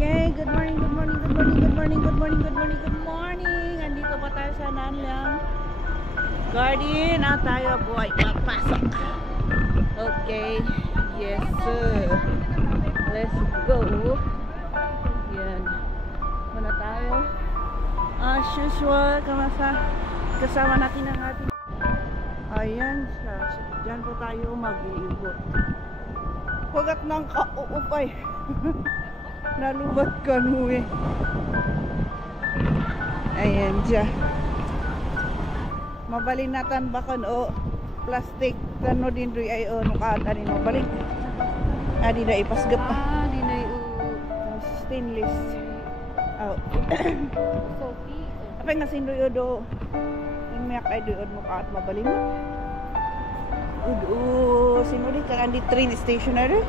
Okay, good morning, good morning, good morning, good morning, good morning, good morning, good morning. Andito pa tayo sa Nanyang Garden at tayo po ay papasok. Okay, yes sir. Let's go. Yan. Muna tayo. As usual, kasama natin ang ating. Ayan siya. Diyan po tayo mag-iibot. Hugat ng kauupay. Nalubat ka nuwi. Ayan siya. Mabalin natin bakan o plastic kano din doy ay o nukaan ani no balik. Adi na ipasgap. Di na Stainless. Oh. Sophie. Apay nga sindoy do. Imayak ay doy od nukaan mabalin mo. Sinuri ka andi train stationary.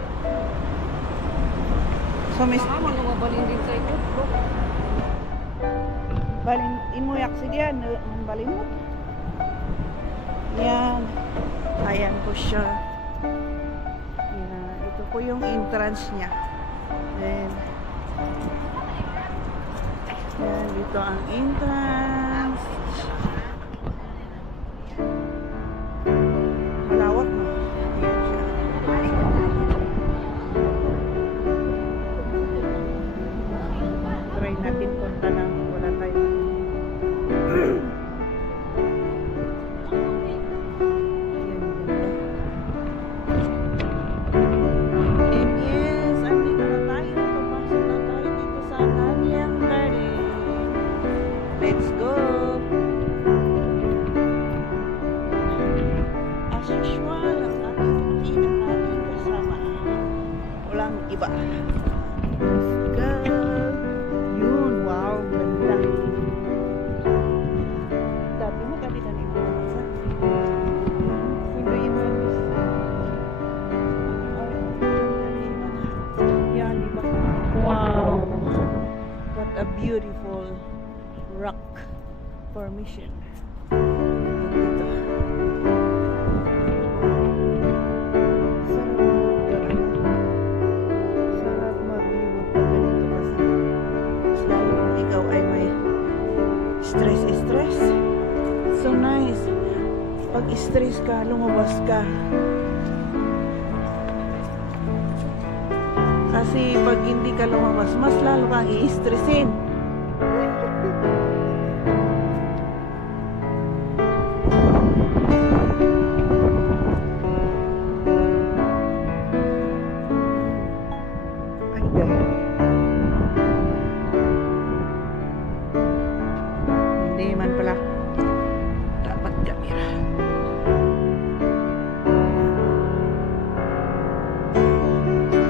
So mis mga mabalin din sa ikot bro. Balin imuyak si diyan balin mo. Yan. Ayan po siya. Yan. Ito po yung entrance niya. Then yan, dito ang entrance. Malawak no? Try natin punta ng wala tayo. Iba. Let's go. Yun, wow, ganda. Dati mo kanina na yung pinamasa. Sindoyin mo. Yan, diba? Wow. What a beautiful rock formation. Stress. So nice. Pag stress ka, lumabas ka. Kasi pag hindi ka lumabas, mas lalo kang i-stressin. Hindi man pala dapat kamera.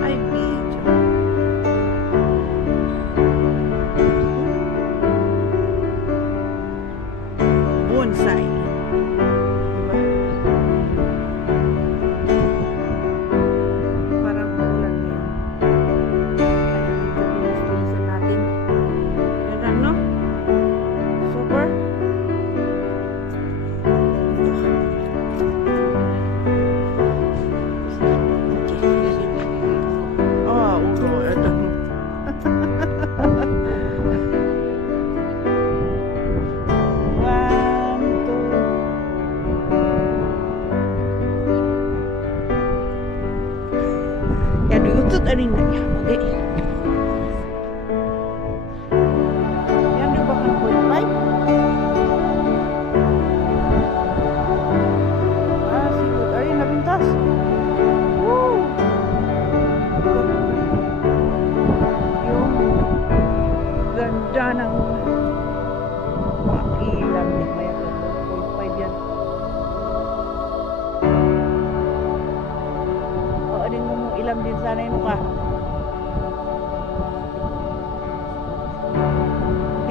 Ay video. Bonsai. Diba? Parang ulan na yan. Kaya dito pinustulsan natin. Yan no? Super. Oh, ulo ito. One, two. Ya diutot ano na niya. Okay. Yan di ba 1.5? Siguro. Ay, nabintas. Woo! Yung ganda ng makilang ni Maya 1.5 yan. O, ading mo ilam din sana yun ka.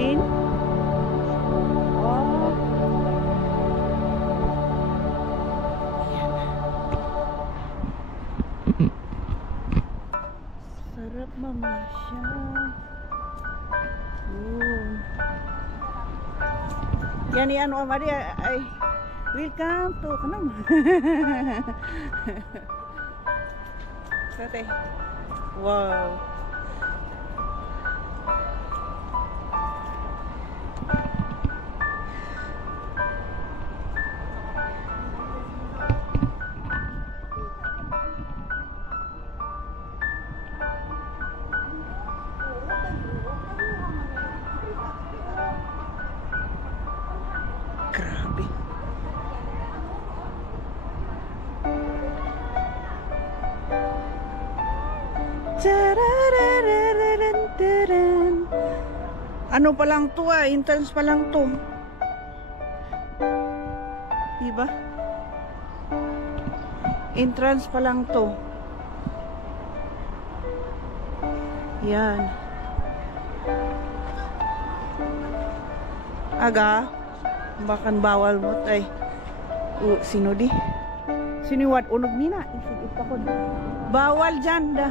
Din? Oh. Sarap mamasya. Yan yan o Maria ay welcome to kanam. Sate. Wow. Ano pa lang to entrance pa lang to. Diba? Entrance pa lang to. Yan. Aga, bakan bawal mo tay. Sino di? Sino wat unog nina? Itakod. Bawal dyan da.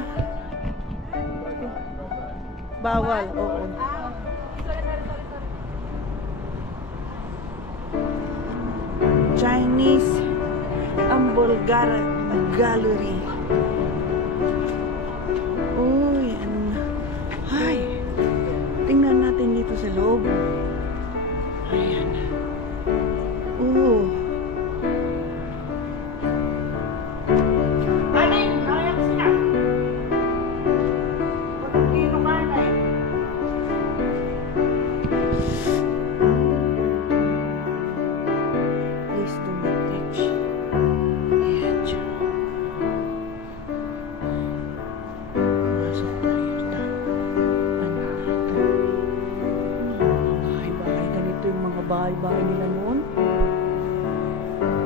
Bawal, oo. Chinese ang Bulgar Gallery. Uy, ay, tingnan natin dito sa loob. Ayan. Aling, nayak sila. Patutino ka na eh. Please do not touch. Ayan siya. Masok tayo sa ano dito. Bahay-bahay. Ganito yung mga bahay-bahay nila noon.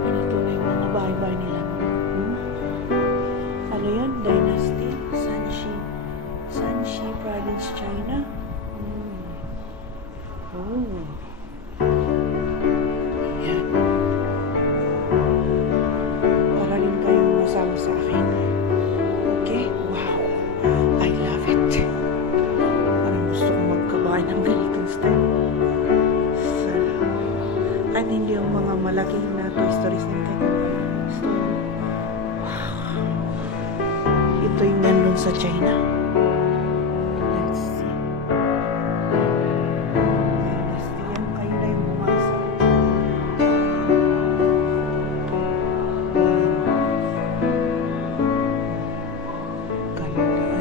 Ganito na yung mga bahay-bahay nila noon. Ano yan? Dynasty? Sanxi Province, China. Oh. Yan. Para rin kayong masama sa akin. Okay? Wow. I love it. Parang gusto ko magkabahay ng ganitong style. At hindi yung mga malaking na Toy Stories natin. Wow. Ito yung nandun sa China. Let's see. Yan, kayo na yung bumasa. Ganda ay.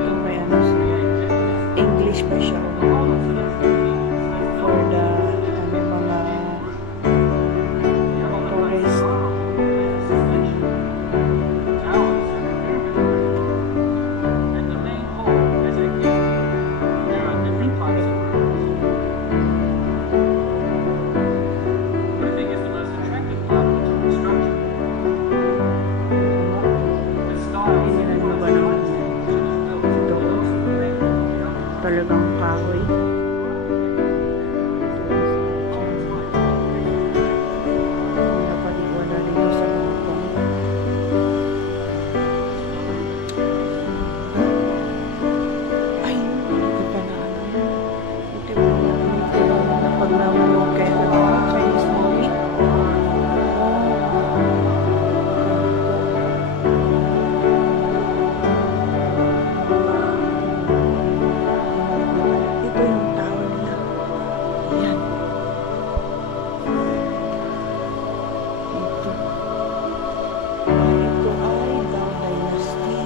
Ito may ano siya. English pa siya. For the mga tourist. Tingnan mo ba naman ito? Talagang kahoy. Napaliwala dito sa butong. Ay, hindi pa na ano. Buti mo na pag namanong kaya na Chinese movie. Ito yung tower nila. Yan. Ito. Ito ay Tang Dynasty.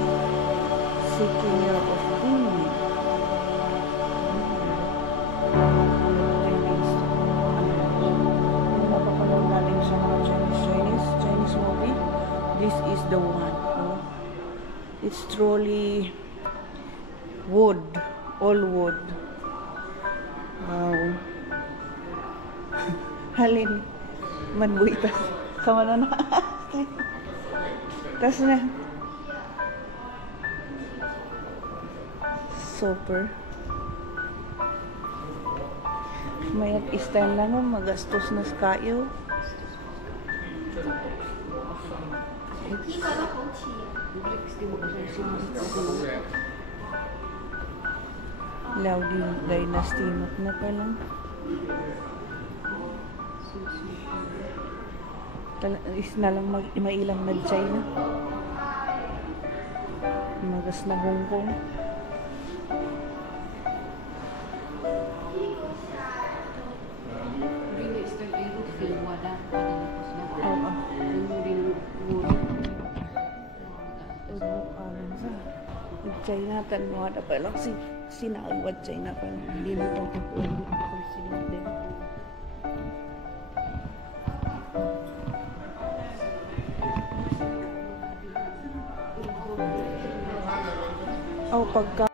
Second year of Qing. Napapanood natin sa mga Chinese movie. This is the one. Oh. It's truly wood. All wood. Wow. Halin. Manbuitas. Sama na na. Tas na. Super. May at-stand lang magastos na kayo. Laudi Dynasty na pala. Is na lang mailang na China. Magas na Hong Kong. China tanwa da pa lang sinawad China pa lang hindi mo pang sinawad din. pagka